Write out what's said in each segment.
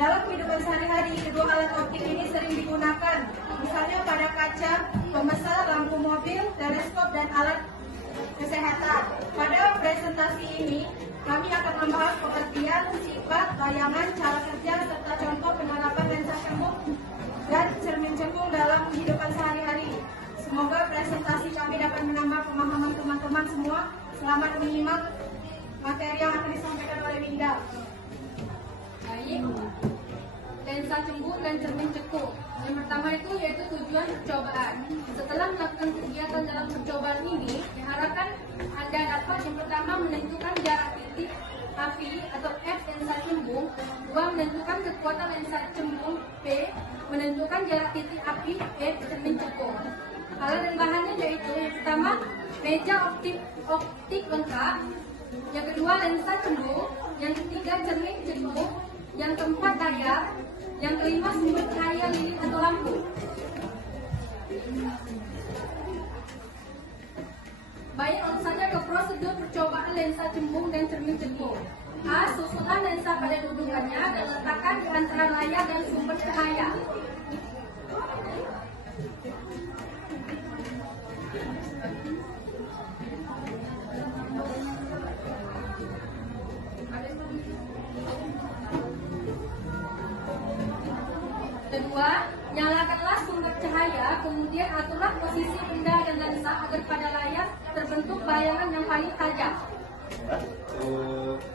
Dalam kehidupan sehari-hari, kedua alat optik ini sering digunakan, misalnya pada kaca, pembesar, lampu mobil, teleskop, dan alat kesehatan. Pada presentasi ini, kami akan membahas pengertian, sifat, bayangan, cara kerja, serta contoh penerapan lensa cembung dan cermin cembung dalam kehidupan sehari-hari. Semoga presentasi kami dapat menambah pemahaman teman-teman semua. Selamat menyimak materi yang akan disampaikan oleh Winda. Baik, lensa cembung dan cermin cekung. Yang pertama itu yaitu tujuan percobaan. Setelah melakukan kegiatan dalam percobaan ini, diharapkan Anda dapat yang pertama menentukan jarak titik api atau F lensa cembung, dua menentukan kekuatan lensa cembung P, menentukan jarak titik api E cermin cekung. Alat dan bahannya yaitu yang pertama meja optik lengkap, yang kedua lensa cembung, yang ketiga cermin cembung, yang keempat layar, yang kelima sumber cahaya lilin atau lampu. Baik, langsung saja ke prosedur percobaan lensa cembung dan cermin cembung. A. Susunkan lensa pada dudukannya dan letakkan di antara layar dan sumber cahaya. Kedua, nyalakanlah sumber cahaya, kemudian aturlah posisi benda dan lensa agar pada layar terbentuk bayangan yang paling tajam.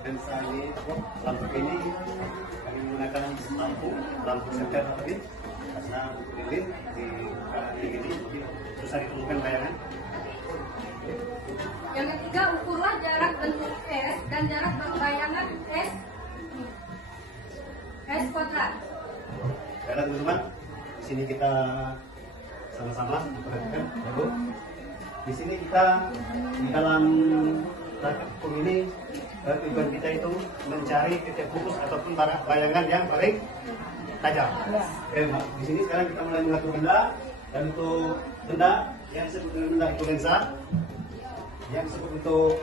Lensa ini, lampu ini kami menggunakan lampu sekat tadi karena lilin di ini susah ditemukan bayangan. Yang ketiga, ukurlah jarak bentuk S dan jarak bayangan S kuadrat. Baiklah teman-teman, di sini kita sama-sama perhatikan. Lalu di sini kita di dalam praktek hukum ini tujuan kita itu mencari titik fokus ataupun bayangan yang paling tajam. Di sini sekarang kita mulai mengatur benda, dan untuk benda yang disebut dengan benda itu lensa, yang disebut untuk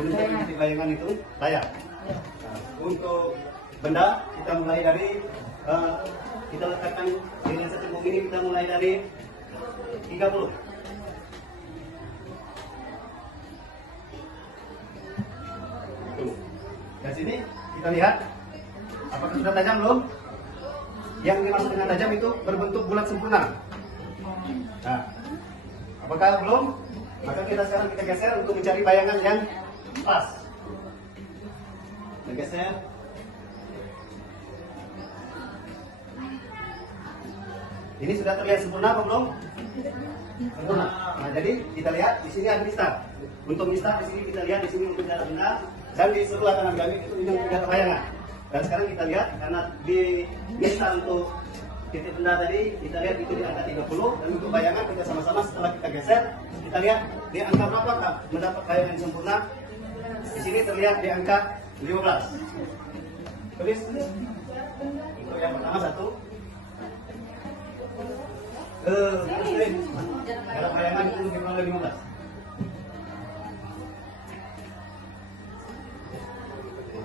menentukan titik bayangan itu layar. Nah, untuk benda kita mulai dari kita letakkan di lensa cembung ini, kita mulai dari 30. Dan sini kita lihat apakah sudah tajam belum? Yang dimaksud dengan tajam itu berbentuk bulat sempurna. Nah, apakah belum? Maka kita sekarang kita geser untuk mencari bayangan yang pas. Kita geser. Ini sudah terlihat sempurna apa belum? Sempurna. Nah, jadi kita lihat di sini ada mistar. Untuk mistar di sini kita lihat di sini untuk jarak benda, dan di sebelah kanan kami itu untuk jarak bayangan. Dan sekarang kita lihat karena di mistar untuk titik benda tadi kita lihat itu di angka 30, dan untuk bayangan kita sama-sama setelah kita geser kita lihat di angka berapa mendapat bayangan yang sempurna. Di sini terlihat di angka 15. Tulis untuk yang pertama 1. Jarak bayangan itu lebih kurang dari 15.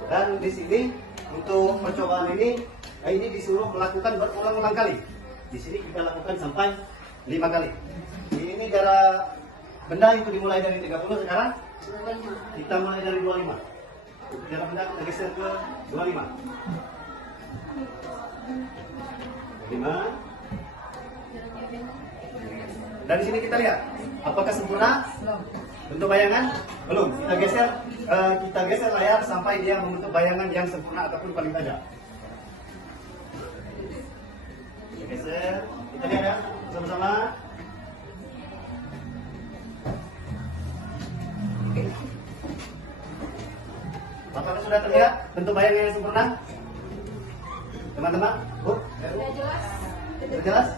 Dan di sini untuk percobaan ini disuruh melakukan berulang-ulang kali. Di sini kita lakukan sampai 5 kali. Ini jarak benda itu dimulai dari 30, sekarang kita mulai dari 25. Jarak benda kita geser ke 25. 5. Dan di sini kita lihat apakah sempurna bentuk bayangan? Belum. Kita geser layar sampai dia membentuk bayangan yang sempurna ataupun paling tajam. Kita geser, kita lihat ya sama-sama. Apakah sudah terlihat bentuk bayangan yang sempurna? Teman-teman, Bu? Sudah jelas? Sudah jelas?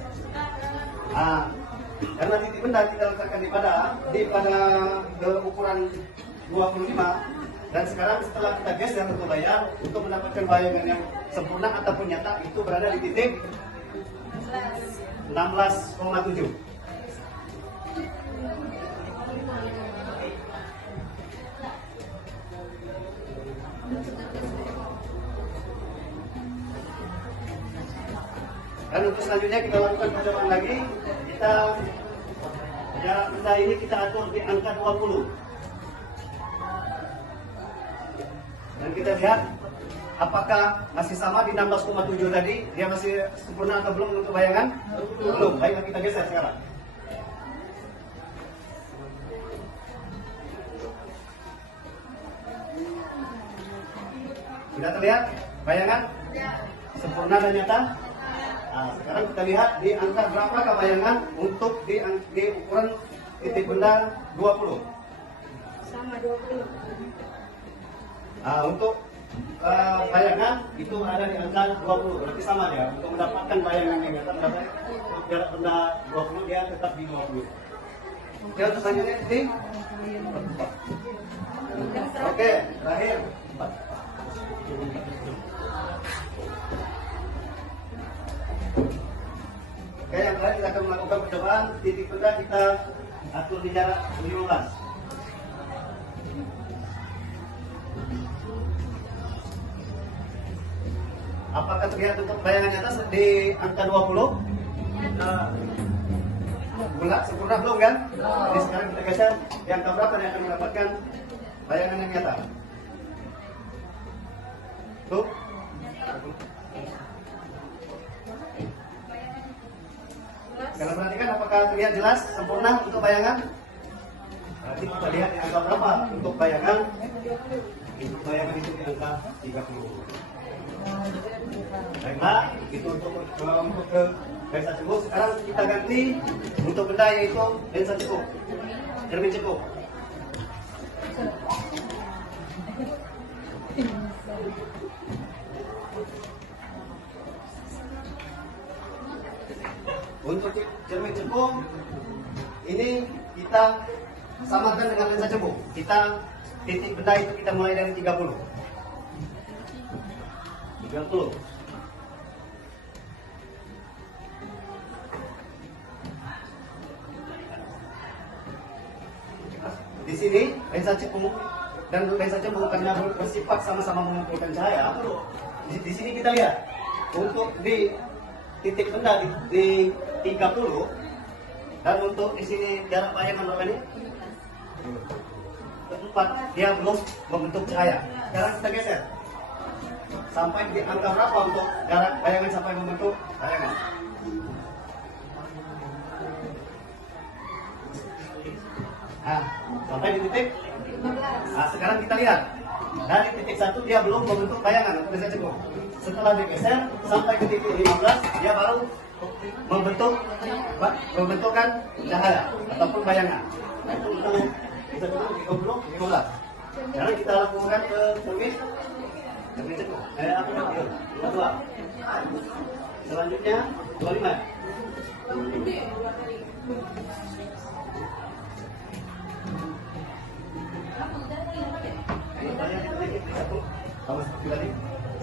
Karena titik benda kita letakkan di pada ukuran 25, dan sekarang setelah kita geser untuk layar untuk mendapatkan bayangan yang sempurna ataupun nyata itu berada di titik 16,7. Dan untuk selanjutnya kita lakukan percobaan lagi. Jarak benda ini kita atur di angka 20. Dan kita lihat apakah masih sama di 16,7 tadi. Dia masih sempurna atau belum untuk bayangan? Belum. Baiklah, kita geser sekarang. Sudah terlihat bayangan? Sempurna dan nyata? Nah, sekarang kita lihat di angka berapakah bayangan untuk di ukuran titik benda 20. Sama 20. Nah, untuk bayangan itu ada di angka 20. Berarti sama ya. Untuk mendapatkan bayangan yang nyata, untuk jarak benda 20 dia tetap di 20. Oke, untuk selanjutnya ini. Oke, terakhir. Oke, yang terakhir kita akan melakukan percobaan titik benda kita atur di jarak 15. Apakah terlihat untuk bayangan atas di angka 20? Bulat sempurna belum kan? Jadi sekarang kita geser di angka berapa yang akan mendapatkan bayangan yang nyata? Tuh. Kalau perhatikan apakah terlihat jelas sempurna untuk bayangan? Berarti kita lihat di angka berapa untuk bayangan? Untuk bayangan itu di angka 30. Baiklah, itu untuk ke lensa cukup. Sekarang kita ganti untuk benda yaitu lensa cukup, cermin cukup. Untuk cermin cekung ini kita samakan dengan lensa cekung. Kita titik benda itu kita mulai dari 30. Di sini lensa cekung dan lensa cekung karena bersifat sama-sama mengumpulkan cahaya. Di sini kita lihat untuk di titik benda di 30 dan untuk di sini jarak bayangan berapa ini? 4. Dia belum membentuk cahaya. Sekarang kita geser sampai di angka berapa untuk jarak bayangan sampai membentuk bayangan? Nah, sampai di titik 15. Nah, sekarang kita lihat dari titik 1 dia belum membentuk bayangan untuk bisa cukup. Setelah digeser sampai ke titik 15 dia baru membentukkan cahaya ataupun bayangan. Nah, itu untuk bisa cukup 15. Sekarang kita lakukan ke cermin cukup. Apa namanya? 22. Selanjutnya 25. Sama seperti tadi.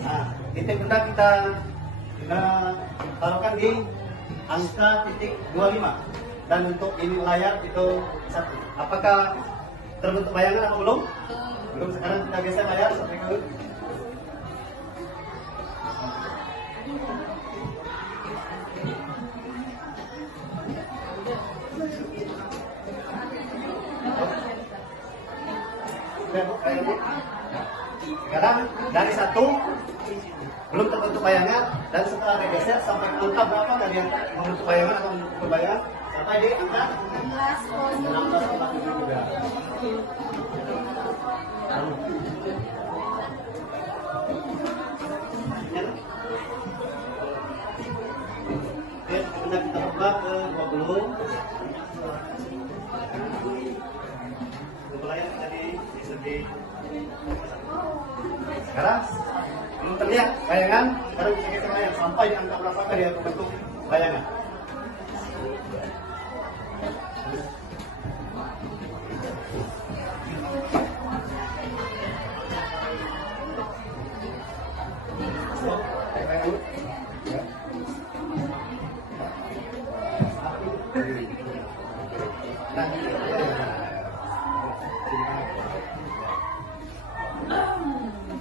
Nah, titik benda kita taruhkan di angka titik 25 dan untuk ini layar itu 1. Apakah terbentuk bayangan atau belum? Belum. Sekarang kita geser layar sampai ke sekarang dari 1 belum terbentuk bayangan dan setelah digeser sampai ke angka berapa kalian membentuk bayangan atau membentuk bayangan sampai di angka 16,7 juga. Oke, kita ubah ke 20. Untuk layar tadi di segi. Sekarang belum terlihat bayangan, sekarang bisa kita layar sampai di angka berapa dia membentuk bayangan.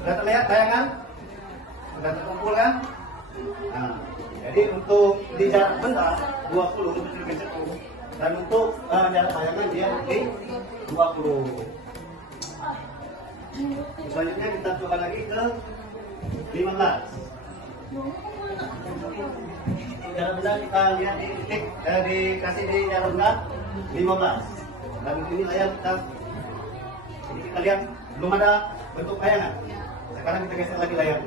Sudah terlihat bayangan? Sudah terkumpul kan? Nah, jadi untuk di jarak benda 20 untuk cermin cekung, dan untuk jarak bayangan dia di 20. Selanjutnya kita coba lagi ke 15. Jarak benda kita lihat di titik, dikasih di jarak benda 15. Dan ini layar kita, ini kita lihat belum ada bentuk bayangan. Sekarang kita geser lagi layar.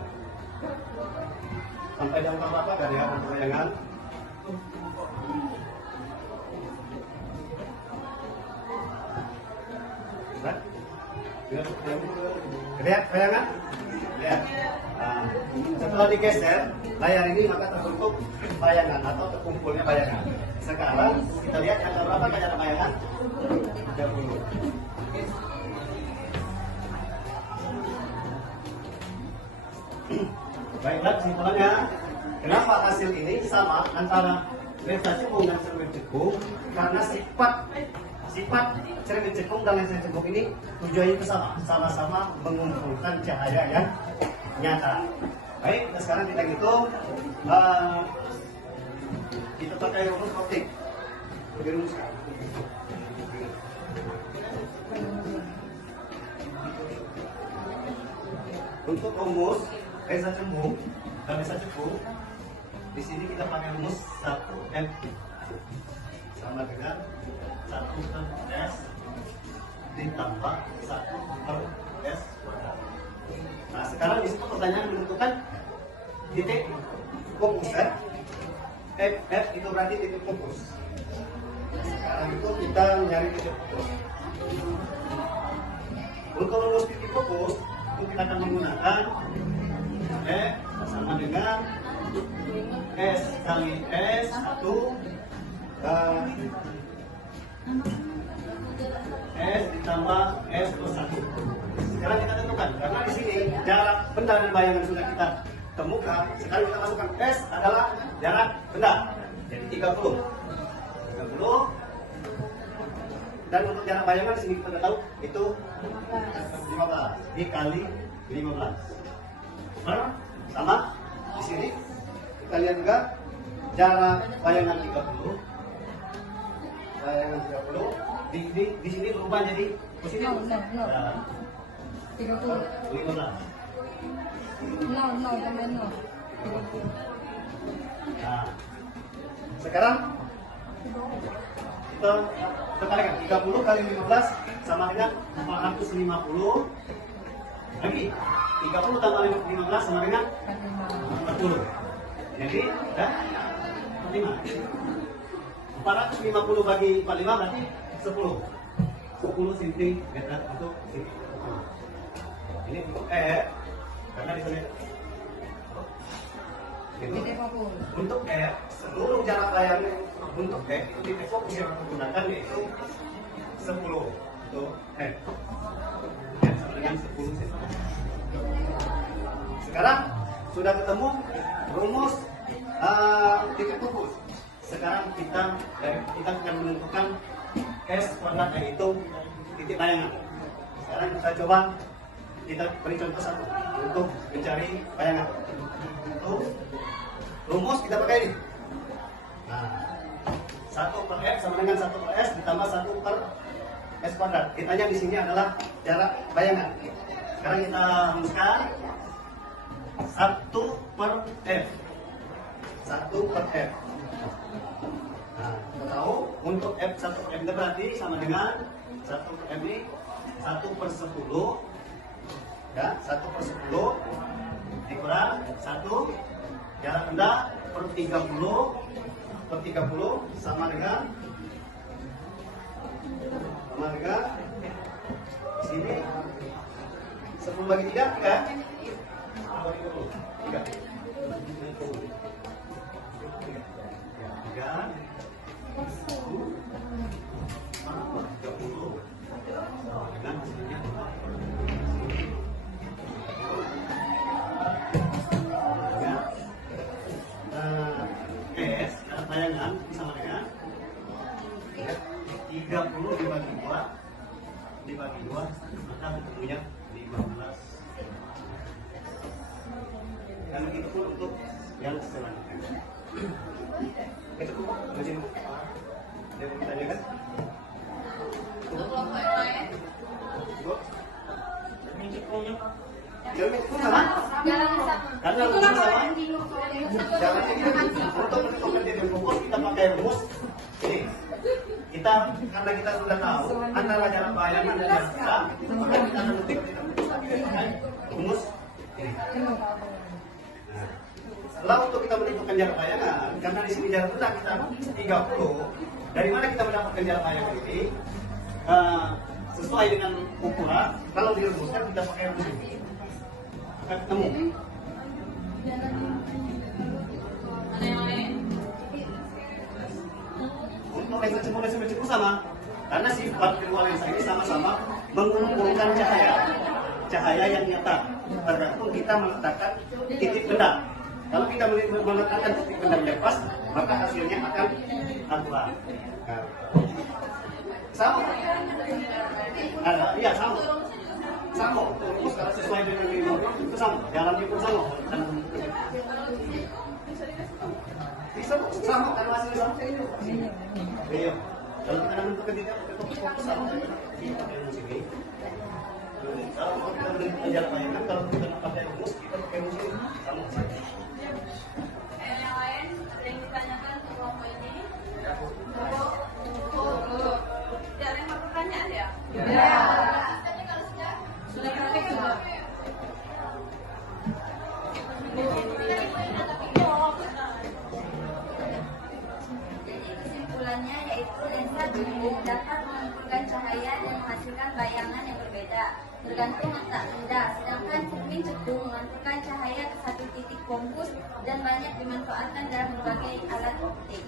Sampai jam berapa dari bentuk bayangan. Lihat bayangan? Lihat. Nah, setelah digeser layar ini maka terbentuk bayangan atau terkumpulnya bayangan. Sekarang kita lihat angka berapa ada bayangan? 30. Baiklah, kesimpulannya, kenapa hasil ini sama antara lensa cekung dan cermin cekung? Karena sifat cermin cekung dan lensa cekung ini tujuannya itu sama-sama mengumpulkan cahaya yang nyata. Baik, nah sekarang kita hitung, kita pakai rumus optik. Dirumuskan. Untuk rumus lensa cembung dan lensa cekung, di sini kita pakai rumus 1M sama dengan 1 per S ditambah 1 per S kuadrat. Nah sekarang di situ pertanyaan menentukan titik fokus ya. F itu berarti titik fokus. Sekarang itu kita mencari titik fokus. Untuk rumus titik fokus itu kita akan menggunakan F sama dengan S kali S 1 S ditambah S plus 1. Sekarang kita tentukan, karena di sini jarak benda dan bayangan sudah kita temukan. Sekarang kita masukkan S adalah jarak benda, jadi 30. Dan untuk jarak bayangan di sini kita sudah tahu itu 15 dikali 15. Sama di sini kita lihat juga jarak bayangan 30. Bayangan 30 di sini berubah jadi positif. No. 30. 15. No, jangan no. Nah, sekarang kita kalikan 30 kali 15 sama dengan 450. Lagi 30 tambah 15 sama dengan 40. Jadi ya 5. 450 bagi 45 berarti 10 cm untuk ini untuk karena di sini untuk seluruh jarak layar untuk itu titik fokus yang menggunakan yaitu 10 untuk sama dengan 10 cm. Sekarang sudah ketemu rumus titik fokus. Sekarang kita akan menentukan S kuadrat, yaitu titik bayangan. Sekarang kita coba beri contoh satu untuk mencari bayangan. Untuk rumus kita pakai ini. Nah, 1 per F sama dengan 1 per S ditambah 1 per S kuadrat. Kitanya di sini adalah jarak bayangan. Sekarang kita rumuskan 1 per F. 1 per F. Nah, kita tahu untuk F1 per M berarti sama dengan 1 per M ini 1 per 10 ya, 1 per 10 dikurang 1 jarak benda per 30 sama dengan sini 10 bagi 3 kan? 3 bayangan sama dengan 30 dibagi 2 maka bentuknya 15. Dan begitu pun untuk yang selanjutnya. Itu izin ada yang ditanyakan? Untuk kelompok yang lain, Jalan itu sama? jalan yang sama. Karena Itulah rumus kalau sama. anjing soal yang Jangan untuk menentukan jadi rumus kita pakai rumus. Ini kita karena kita sudah tahu antara jarak bayangan dan jarak nyata, maka kita akan ketik pakai rumus. Ini. Nah, setelah untuk kita menentukan jarak bayangan, karena di sini jarak kita 30, dari mana kita mendapatkan jarak bayangan ini? Sesuai dengan ukuran, kalau dirumuskan kita pakai rumus ini. Akan ketemu. Ada yang lain? Untuk lensa sama, karena sifat kedua lensa ini sama-sama mengumpulkan cahaya yang nyata. Tergantung kita meletakkan titik benda. Kalau kita meletakkan titik benda yang pas, maka hasilnya akan akurat. Nah, sama. Iya sama. Sama. Terus kalau sesuai dengan itu sama. Jalannya pun sama. Bisa sama kan hasilnya sama. Iya. Kalau kita menentukan tidak fokus sama. Kalau kita menentukan jarak bayangan, kalau kita pakai rumus, kita pakai rumus ini sama. Yang lain ada yang ditanyakan untuk kelompok ini? Tidak ada yang mau pertanyaan ya? Ya. Sudah praktek juga. Jadi kesimpulannya yaitu lensa jumbo dapat mengumpulkan cahaya dan menghasilkan bayangan yang berbeda tergantung letak benda, sedangkan cermin cekung mengantarkan cahaya ke satu titik fokus dan banyak dimanfaatkan dalam berbagai alat optik.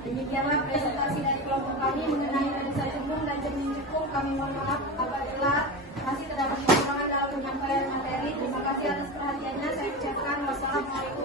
Demikianlah presentasi dari kelompok kami mengenai lensa cembung dan cermin cekung. Kami mohon maaf apabila masih terdapat kekurangan dalam penyampaian materi. Terima kasih atas perhatiannya. Saya ucapkan wassalamualaikum